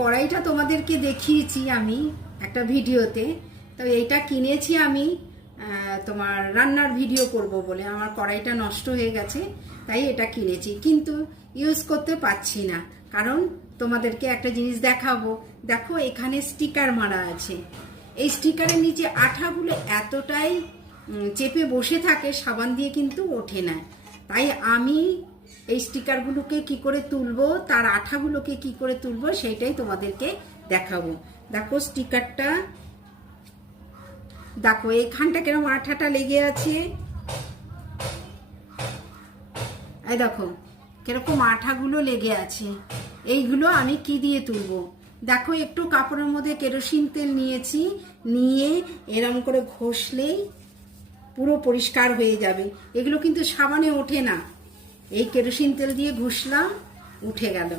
কড়াইটা তোমাদেরকে দেখিয়েছি আমি একটা ভিডিওতে। তো এইটা কিনেছি আমি তোমার রান্নার ভিডিও করব বলে। আমার কড়াইটা নষ্ট হয়ে গেছে, তাই এটা কিনেছি, কিন্তু ইউজ করতে পারছি না। কারণ তোমাদেরকে একটা জিনিস দেখাবো। দেখো, এখানে স্টিকার মারা আছে। এই স্টিকারের নিচে আঠাগুলো এতটাই চেপে বসে থাকে, সাবান দিয়ে কিন্তু ওঠে না। তাই আমি এই স্টিকারগুলোকে কি করে তুলবো, তার আঠাগুলোকে কি করে তুলবো, সেইটাই তোমাদেরকে দেখাবো। দেখো স্টিকারটা, দেখো এখানটা কিরকম আঠাটা লেগে আছে। এই দেখো কিরকম আঠাগুলো লেগে আছে। এইগুলো আমি কি দিয়ে তুলবো? দেখো, একটু কাপড়ের মধ্যে কেরোসিন তেল নিয়েছি, নিয়ে এরম করে ঘষলেই পুরো পরিষ্কার হয়ে যাবে। এগুলো কিন্তু সাবানে ওঠে না, এই কেরোসিন তেল দিয়ে ঘষলাম, উঠে গেল।